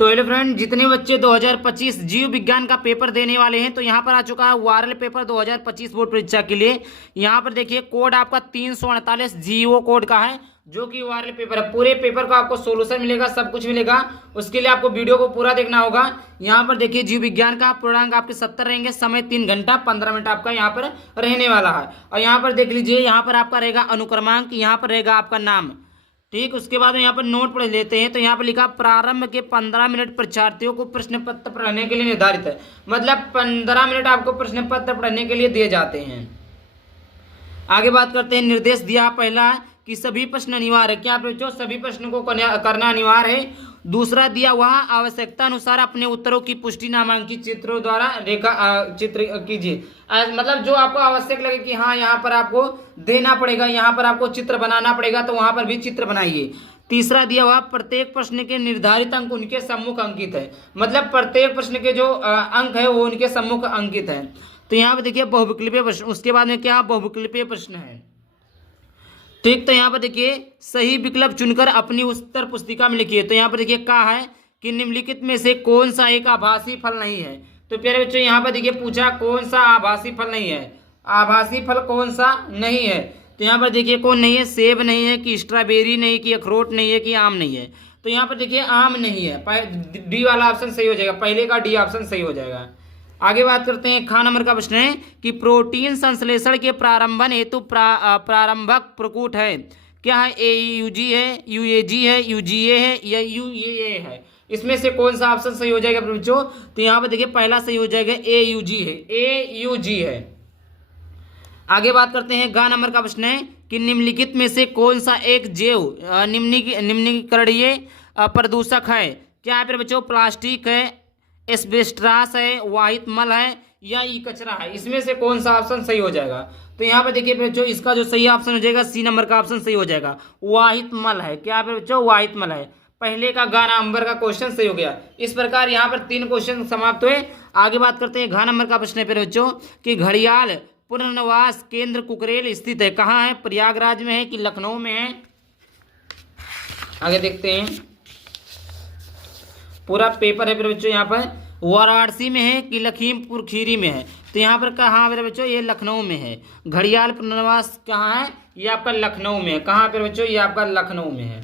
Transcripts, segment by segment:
तो hello friend, जितने बच्चे 2025 जीव विज्ञान का पेपर देने वाले हैं तो यहाँ पर आ चुका है वायरल पेपर 2025 बोर्ड परीक्षा के लिए। यहाँ पर देखिए कोड आपका 348 जीओ कोड का है, जो कि वायरल पेपर है। पूरे पेपर का आपको सोल्यूशन मिलेगा, सब कुछ मिलेगा। उसके लिए आपको वीडियो को पूरा देखना होगा। यहाँ पर देखिए जीव विज्ञान का पूर्णांक आपके 70 रहेंगे, समय 3 घंटा 15 मिनट आपका यहाँ पर रहने वाला है। और यहाँ पर देख लीजिए, यहाँ पर आपका रहेगा अनुक्रमांक, यहाँ पर रहेगा आपका नाम। ठीक, उसके बाद में यहाँ पर नोट पढ़ लेते हैं। तो यहाँ पर लिखा प्रारंभ के 15 मिनट परीक्षार्थियों को प्रश्न पत्र पढ़ने के लिए निर्धारित है। मतलब 15 मिनट आपको प्रश्न पत्र पढ़ने के लिए दिए जाते हैं। आगे बात करते हैं। निर्देश दिया पहला कि सभी प्रश्न अनिवार्य है। क्या बच्चों, सभी प्रश्न को करना अनिवार्य है। दूसरा दिया हुआ आवश्यकता अनुसार अपने उत्तरों की पुष्टि नामांकित चित्रों द्वारा चित्र कीजिए। मतलब जो आपको आवश्यक लगे कि हाँ यहाँ पर आपको देना पड़ेगा, यहाँ पर आपको चित्र बनाना पड़ेगा, तो वहां पर भी चित्र बनाइए। तीसरा दिया हुआ प्रत्येक प्रश्न के निर्धारित अंक उनके सम्मुख अंकित है। मतलब प्रत्येक प्रश्न के जो अंक है वो उनके सम्मुख अंकित है। तो यहाँ पर देखिए बहुविकल्पीय प्रश्न, उसके बाद में क्या बहुविकल्पीय प्रश्न है। ठीक, तो यहाँ पर देखिए सही विकल्प चुनकर अपनी उत्तर पुस्तिका में लिखिए। तो यहाँ पर देखिए कहा है कि निम्नलिखित में से कौन सा एक आभासी फल नहीं है। तो प्यारे बच्चों यहाँ पर देखिए पूछा कौन सा आभासी फल नहीं है। आभासी फल कौन सा नहीं है, तो यहाँ पर देखिए कौन नहीं है। सेब नहीं है, कि स्ट्रॉबेरी नहीं, कि अखरोट नहीं है, कि आम नहीं है। तो यहाँ पर देखिए आम नहीं है। डी वाला ऑप्शन सही हो जाएगा, पहले का डी ऑप्शन सही हो जाएगा। आगे बात करते हैं। ख नंबर का प्रश्न है कि प्रोटीन संश्लेषण के प्रारंभन हेतु प्रारंभक प्रकूट है। क्या है? एयूजी है, यूएजी है, यूजीए है या यूएए है। इसमें से कौन सा ऑप्शन सही हो जाएगा बच्चों? तो यहाँ पर देखिए पहला सही हो जाएगा, एयूजी है, एयूजी है। आगे बात करते हैं। ग नंबर का प्रश्न है कि निम्नलिखित में से कौन सा एक जैव निम्नीकरणीय प्रदूषक है। क्या है बच्चों? प्लास्टिक है, एस्बेस्टॉस है, वाहित मल है या ई कचरा है। इसमें से कौन सा ऑप्शन सही हो जाएगा? तो यहाँ पे देखिए बच्चों इसका जो सही ऑप्शन हो जाएगा सी नंबर का ऑप्शन सही हो जाएगा, वाहित मल है। क्या पे बच्चों? वाहित मल है। पहले का ग नंबर का क्वेश्चन सही हो गया। इस प्रकार यहाँ पर 3 क्वेश्चन समाप्त हुए। आगे बात करते हैं। घ नंबर का प्रश्न है पे बच्चों कि घड़ियाल पुनर्वास केंद्र कुकरेल स्थित है। कहाँ है? प्रयागराज में है कि लखनऊ में है? आगे देखते हैं। पूरा पेपर है मेरे बच्चों, यहाँ पर वाराणसी में है कि लखीमपुर खीरी में है। तो यहाँ पर कहाँ मेरे बच्चों? ये लखनऊ में है। घड़ियाल पुनर्वास कहाँ है? ये आपका लखनऊ में है। कहाँ पे बच्चों? ये आपका लखनऊ में है।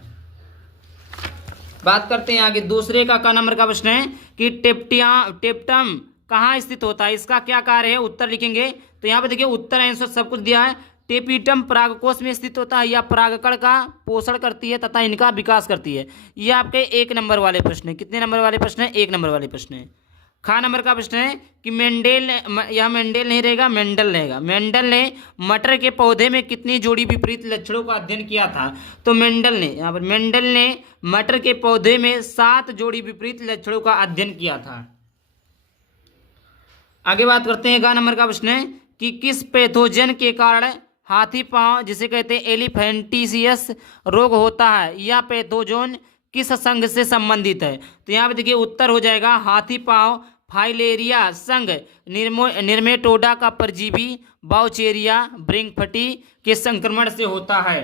बात करते हैं आगे। दूसरे का क नंबर का प्रश्न है कि टेप्टम कहाँ स्थित होता है। इसका क्या कार्य है? उत्तर लिखेंगे। तो यहाँ पे देखिए उत्तर आंसर सब कुछ दिया है। टेपिटम परागकोश में स्थित होता है या परागकण का पोषण करती है तथा इनका विकास करती है। ये आपके 1 नंबर वाले प्रश्न है। कितने नंबर वाले प्रश्न है? 1 नंबर वाले प्रश्न है। खा नंबर का प्रश्न है कि मेंडेल नहीं रहेगा, मेंडल रहेगा। मेंडल ने मटर के पौधे में कितनी जोड़ी विपरीत लक्षणों का अध्ययन किया था। तो मेंडल ने मटर के पौधे में 7 जोड़ी विपरीत लक्षणों का अध्ययन किया था। आगे बात करते हैं। ग नंबर का प्रश्न है कि किस पैथोजन के कारण हाथी पांव जिसे कहते हैं एलिफेंटिसियस रोग होता है। यह पैथोजन किस संघ से संबंधित है। तो यहाँ पे देखिए उत्तर हो जाएगा हाथी पांव फाइलेरिया संघ निर्मेटोडा का परजीवी बाउचेरिया ब्रिंगफटी के संक्रमण से होता है।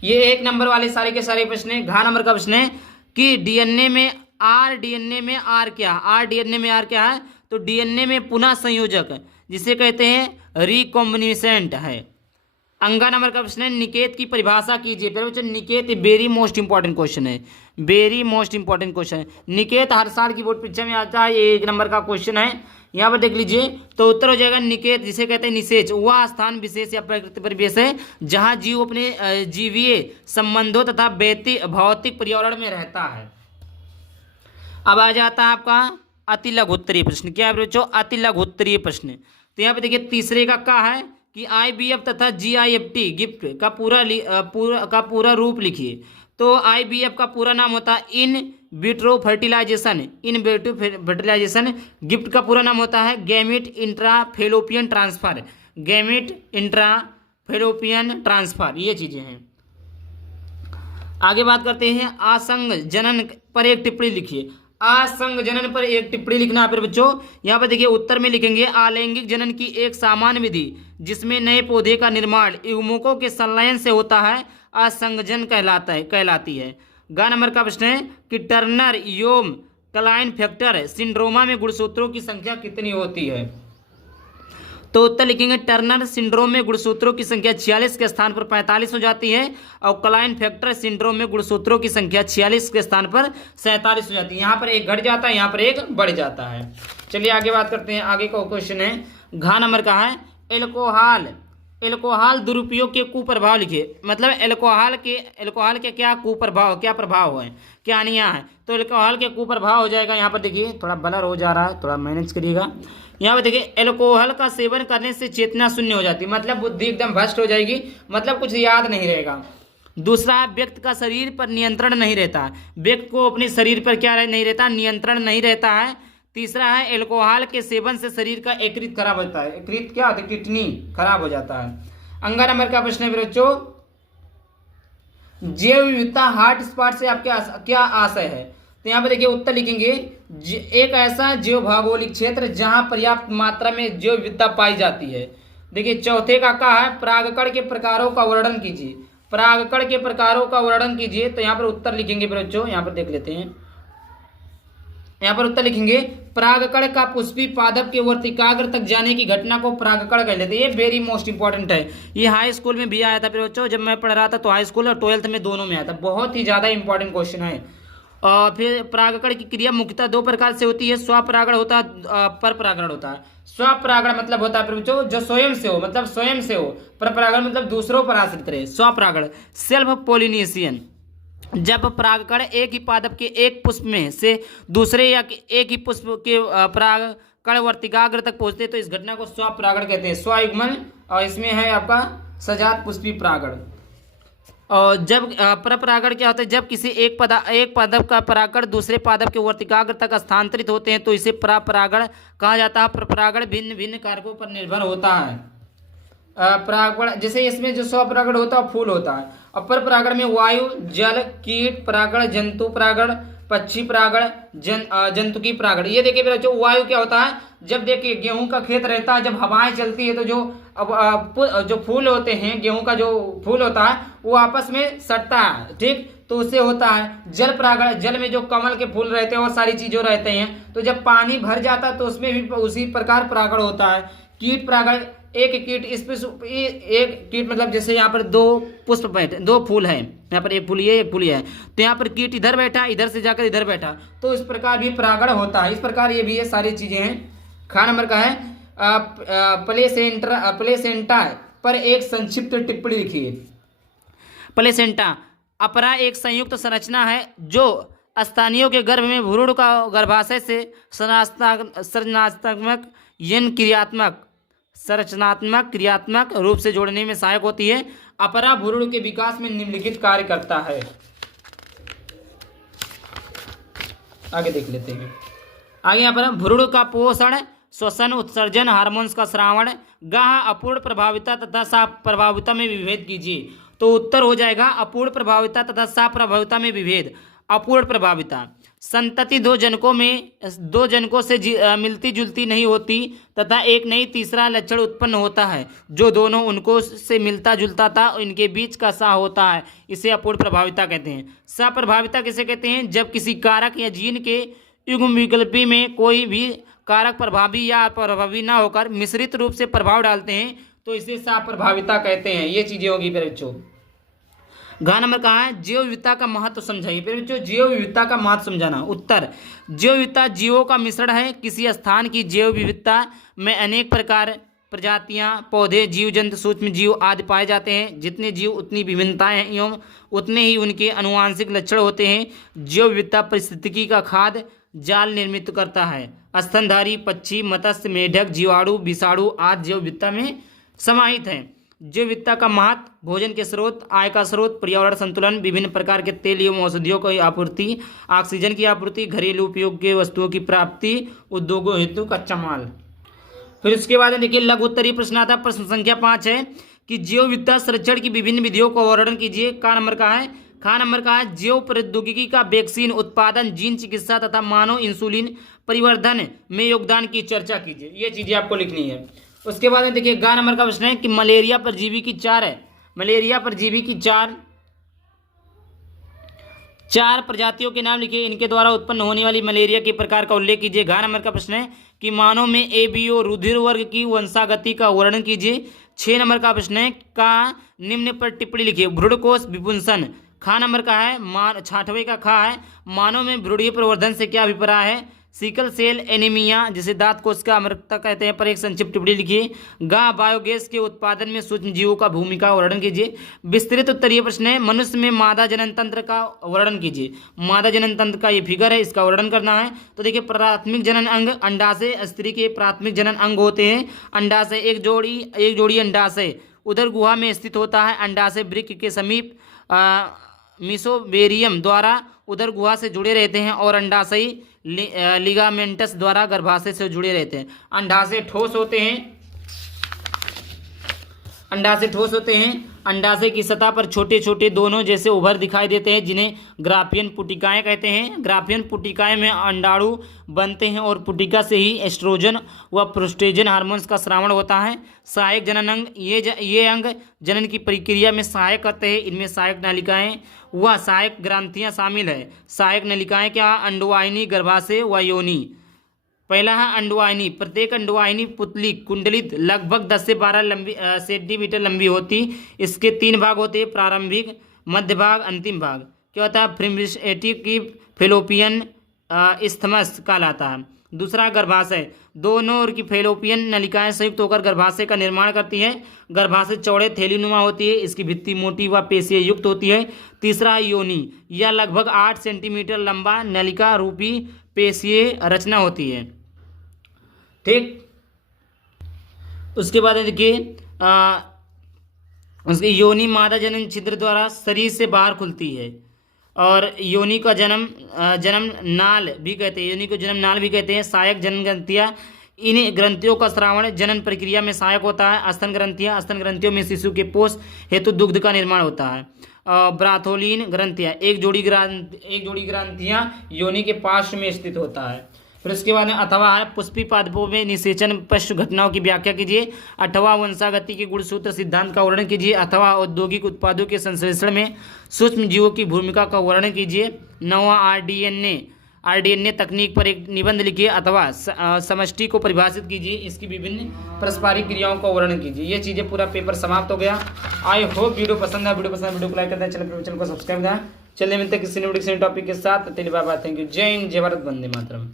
ये 1 नंबर वाले सारे के सारे प्रश्न है। घ नंबर का प्रश्न है कि डीएनए में आर क्या है। तो डीएनए में पुनः संयोजक जिसे कहते हैं रिकॉम्बिनेसेंट है। अंगा नंबर का प्रश्न है निकेत की परिभाषा कीजिए। पहले बच्चों Niket very most important question है, वेरी मोस्ट इंपॉर्टेंट क्वेश्चन है। निकेत हर साल की बोर्ड परीक्षा में आता है। ये 1 नंबर का क्वेश्चन है। यहाँ पर देख लीजिए। तो उत्तर हो जाएगा निकेत जिसे कहते हैं निषेच, वह स्थान विशेष या प्रकृति परिवेश है जहाँ जीव अपने जीवीय संबंधों तथा भौतिक पर्यावरण में रहता है। अब आ जाता है आपका अति लघुत्तरीय प्रश्न। क्या है बच्चों? अति लघुत्तरीय प्रश्न। तो यहाँ पे देखिए तीसरे का है कि IVF तथा GIFT गिफ्ट का पूरा रूप लिखिए। तो IVF का पूरा नाम होता है इन विट्रो फर्टिलाइजेशन। गिफ्ट का पूरा नाम होता है गैमेट इंट्राफेलोपियन ट्रांसफर। ये चीजें हैं। आगे बात करते हैं। आसंग जनन पर एक टिप्पणी लिखिए। असंग जनन पर एक टिप्पणी लिखना है फिर बच्चों। यहाँ पर देखिए उत्तर में लिखेंगे अलैंगिक जनन की एक सामान्य विधि जिसमें नए पौधे का निर्माण युग्मकों के संलयन से होता है असंगजन कहलाती है। ग नंबर का प्रश्न है कि टर्नर योम क्लाइन फैक्टर सिंड्रोमा में गुणसूत्रों की संख्या कितनी होती है? तो उत्तर लिखेंगे टर्नर सिंड्रोम में गुणसूत्रों की संख्या 46 के स्थान पर 45 हो जाती है और क्लाइन फैक्टर सिंड्रोम में गुणसूत्रों की संख्या 46 के स्थान पर 47 हो जाती है। यहाँ पर एक घट जाता है, यहाँ पर एक बढ़ जाता है। चलिए आगे बात करते हैं। आगे का क्वेश्चन है घ नंबर का है एल्कोहल दुरुपयोग के कुप्रभाव लिखिए। मतलब एल्कोहल के क्या कुप्रभाव, क्या प्रभाव है, क्या हानियाँ हैं। तो एल्कोहल के कुप्रभाव हो जाएगा, यहाँ पर देखिए थोड़ा ब्लर हो जा रहा है, थोड़ा मैनेज करिएगा। यहाँ पर देखिए एल्कोहल का सेवन करने से चेतना शून्य हो जाती है, मतलब बुद्धि एकदम भ्रष्ट हो जाएगी, मतलब कुछ याद नहीं रहेगा। दूसरा, व्यक्ति का शरीर पर नियंत्रण नहीं रहता, व्यक्ति को अपने शरीर पर क्या नहीं रहता, नियंत्रण नहीं रहता है। तीसरा है एल्कोहल के सेवन से शरीर का यकृत खराब होता है। यकृत क्या होता है? किडनी खराब हो जाता है। अंगा नंबर का प्रश्न है बच्चों, जैव विविधता हॉट स्पॉट से आपके क्या आशय है? तो यहाँ पे देखिए उत्तर लिखेंगे एक ऐसा जैव भौगोलिक क्षेत्र जहाँ पर्याप्त मात्रा में जैव विविधता पाई जाती है। देखिए चौथे का क्या है? परागकण के प्रकारों का वर्णन कीजिए। परागकण के प्रकारों का वर्णन कीजिए। तो यहाँ पर उत्तर लिखेंगे बच्चों, यहाँ पर देख लेते हैं। यहाँ पर उत्तर लिखेंगे परागकण का पुष्पी पादप के वर्तिकाग्र तक जाने की घटना को परागकण कह लेते हैं। ये वेरी मोस्ट इंपॉर्टेंट है, ये हाई स्कूल में भी आया था फिर बच्चों, जब मैं पढ़ रहा था तो हाई स्कूल और 12th में दोनों में आया था। बहुत ही ज़्यादा इंपॉर्टेंट क्वेश्चन है। और फिर परागकण की क्रिया मुख्यतः दो प्रकार से होती है, स्वपरागण होता है, पर परागण होता है। स्वपरागण मतलब होता है बच्चों जो स्वयं से हो, मतलब स्वयं से हो। पर परागण मतलब दूसरों पर आश्रित रहे। स्वपरागण सेल्फ पोलिनेशियन, जब परागकण एक ही पादप के एक पुष्प में से दूसरे या एक ही पुष्प के परागकण वर्तिकाग्र तक पहुंचते तो इस घटना को स्वपरागण कहते हैं। स्वयुग्मन, और इसमें है आपका सजात पुष्पी परागण। और जब परपरागण क्या होता है? जब किसी एक पादप का परागकण दूसरे पादप के वर्तिकाग्र तक स्थानांतरित होते हैं तो इसे परपरागण कहा जाता है। परपरागण भिन्न भिन्न कारकों पर निर्भर होता है। परागण जैसे इसमें जो स्वपरागण होता है फूल होता है, और पर परागण में वायु, जल, कीट परागण, जंतु परागण, पक्षी परागण, जंतुकी परागण। ये देखिए बच्चों वायु क्या होता है? जब देखिए गेहूं का खेत रहता है, जब हवाएं चलती है तो जो फूल होते हैं, गेहूं का जो फूल होता है वो आपस में सटता है, ठीक, तो उससे होता है। जल परागण, जल में जो कमल के फूल रहते हैं और सारी चीजों रहते हैं, तो जब पानी भर जाता है तो उसमें भी उसी प्रकार परागण होता है। कीट परागण, एक कीट मतलब जैसे यहाँ पर दो पुष्प बैठे, दो फूल हैं, यहाँ पर एक फूल ये एक फूल ये है, तो यहाँ पर कीट इधर बैठा, इधर से जाकर इधर बैठा, तो इस प्रकार भी परागण होता है। इस प्रकार ये भी ये सारी चीजें हैं। खा नंबर का है प्लेसेंटा पर एक संक्षिप्त टिप्पणी लिखिए। प्लेसेंटा अपरा एक संयुक्त संरचना है जो स्तनियों के गर्भ में भ्रूण का गर्भाशय से संरचनात्मक क्रियात्मक रूप से जोड़ने में सहायक होती है। अपरा भ्रूण के विकास में निम्नलिखित कार्य करता है। आगे देख लेते हैं। आगे यहाँ पर भ्रूण का पोषण, श्वसन, उत्सर्जन, हार्मोन्स का श्रावण, गाह, अपूर्ण प्रभाविता तथा साफ प्रभाविता में विभेद कीजिए। तो उत्तर हो जाएगा अपूर्ण प्रभाविता तथा साफ प्रभाविता में विभेद। अपूर्ण प्रभाविता संतति दो जनकों से मिलती जुलती नहीं होती तथा एक नई तीसरा लक्षण उत्पन्न होता है जो दोनों उनको से मिलता जुलता था, इनके बीच का सा होता है, इसे अपूर्ण प्रभाविता कहते हैं। सप्रभाविता किसे कहते हैं? जब किसी कारक या जीन के युग्म विकल्पी में कोई भी कारक प्रभावी या अप्रभावी ना होकर मिश्रित रूप से प्रभाव डालते हैं तो इसे सप्रभाविता कहते हैं। ये चीजें होगी बच्चों। घ नंबर कहाँ है? जैव विविधता का महत्व समझाइए। फिर बच्चों जैव विविधता का महत्व समझाना। उत्तर, जैव विविधता जीवों का मिश्रण है। किसी स्थान की जैव विविधता में अनेक प्रकार प्रजातियां, पौधे, जीव जंतु, सूक्ष्म जीव आदि पाए जाते हैं। जितने जीव उतनी विभिन्नताएं हैं एवं उतने ही उनके अनुवांशिक लक्षण होते हैं। जैव विविधता पारिस्थितिकी का खाद्य जाल निर्मित करता है। स्तनधारी पक्षी, मत्स्य, मेढक, जीवाणु, विषाणु आदि जैव विविधता में समाहित हैं। जैव विविधता का महत्व भोजन के स्रोत, आय का स्रोत, पर्यावरण संतुलन, विभिन्न प्रकार के तेल एवं औषधियों की आपूर्ति, ऑक्सीजन की आपूर्ति, घरेलू उपयोग के वस्तुओं की प्राप्ति, उद्योगों हेतु कच्चा माल। फिर उसके बाद देखिए लघु उत्तरीय प्रश्न आता है। प्रश्न संख्या 5 है कि जैव विविधता संरक्षण की विभिन्न विधियों का वर्णन कीजिए। का नंबर का है? खा नंबर का है जैव प्रौद्योगिकी का वैक्सीन उत्पादन, जीन चिकित्सा तथा मानव इंसुलिन परिवर्धन में योगदान की चर्चा कीजिए। ये चीजें आपको लिखनी है। उसके बाद में देखिए गा नंबर का प्रश्न है कि मलेरिया परजीवी की 4 है। मलेरिया परजीवी की 4 4 प्रजातियों के नाम लिखिए, इनके द्वारा उत्पन्न होने वाली मलेरिया के प्रकार का उल्लेख कीजिए। 11 नंबर का प्रश्न है कि मानव में एबीओ रुधिर वर्ग की वंशागति का वर्णन कीजिए। 6 नंबर का प्रश्न है का निम्न पर टिप्पणी लिखिए। भ्रूणकोश विपुंसन। खा नंबर का है 6वें का खा है मानव में भ्रूणीय प्रवर्धन से क्या अभिप्राय है। सिकल सेल एनीमिया जिसे दांत कोष का अमृतता कहते हैं पर एक संक्षिप्त टिप्पणी लिखिए। गा बायोगैस के उत्पादन में सूक्ष्म जीवों का भूमिका वर्णन कीजिए। विस्तृत उत्तरीय प्रश्न है मनुष्य में मादा जनन तंत्र का वर्णन कीजिए। मादा जनन तंत्र का ये फिगर है, इसका वर्णन करना है। तो देखिए प्राथमिक जनन अंग अंडाशय स्त्री के प्राथमिक जनन अंग होते हैं। अंडाशय एक जोड़ी अंडाशय उदर गुहा में स्थित होता है। अंडाशय वृक्क के समीप मिसोबेरियम द्वारा उदर गुहा से जुड़े रहते हैं और अंडाशयी लिगामेंटस द्वारा गर्भाशय से जुड़े रहते हैं। अंडाशय ठोस होते हैं। अंडाशय की सतह पर छोटे छोटे दोनों जैसे उभर दिखाई देते हैं जिन्हें ग्राफियन पुटिकाएं कहते हैं। ग्राफियन पुटिकाएं में अंडाणु बनते हैं और पुटिका से ही एस्ट्रोजन व प्रोस्टेजन हार्मोन्स का स्रावण होता है। सहायक जनन अंग ये अंग जनन की प्रक्रिया में सहायक करते हैं। इनमें सहायक नलिकाएं व सहायक ग्रंथियां शामिल है। सहायक नलिकाएं क्या? अंडवाहिनी, गर्भाशय व योनि। पहला है अंडवाहिनी। प्रत्येक अंडवाहिनी पुतली कुंडलित लगभग 10 से 12 सेंटीमीटर लंबी होती। इसके 3 भाग होते हैं, प्रारंभिक, मध्य भाग, अंतिम भाग। क्या होता है? फ्रिम्बिएटिव की फेलोपियन इस्थमस कहलाता है। दूसरा गर्भाशय। दोनों ओर की फेलोपियन नलिकाएं संयुक्त होकर गर्भाशय का निर्माण करती है। गर्भाशय चौड़े थैलीनुमा होती है। इसकी भित्ति मोटी व पेशियां युक्त होती है। तीसरा है योनि। यह लगभग 8 सेंटीमीटर लंबा नलिका रूपी पेशीय रचना होती है। ठीक, उसके बाद देखिए उसकी योनि मादा जनन छिद्र द्वारा शरीर से बाहर खुलती है और योनि का जन्म नाल भी कहते हैं। योनि को जन्म नाल भी कहते हैं। सहायक जनन ग्रंथियां। इन ग्रंथियों का स्रावण जनन प्रक्रिया में सहायक होता है। स्तन ग्रंथियां। स्तन ग्रंथियों में शिशु के पोष हेतु दुग्ध का निर्माण होता है। ब्राथोलिन ग्रंथियां। एक जोड़ी ग्रंथियां योनि के पार्श्व में स्थित होता है। फिर उसके बाद अथवा है पुष्पी पादपों में निषेचन पश्च घटनाओं की व्याख्या कीजिए। अथवा वंशागति के गुणसूत्र सिद्धांत का वर्णन कीजिए। अथवा औद्योगिक उत्पादों के संश्लेषण में सूक्ष्म जीवों की भूमिका का वर्णन कीजिए। 9वां आरडीएनए तकनीक पर एक निबंध लिखिए। अथवा समष्टि को परिभाषित कीजिए। इसकी विभिन्न पारस्परिक क्रियाओं का वर्णन कीजिए। ये चीज़ें पूरा पेपर समाप्त हो गया। आई होप वीडियो पसंद है। वीडियो को लाइक करते हैं, चैनल को सब्सक्राइब करें। चलिए मिलते हैं किसी नए टॉपिक के साथ। Bye bye, thank you. जय हिंद, जय भारत, वंदे मातरम।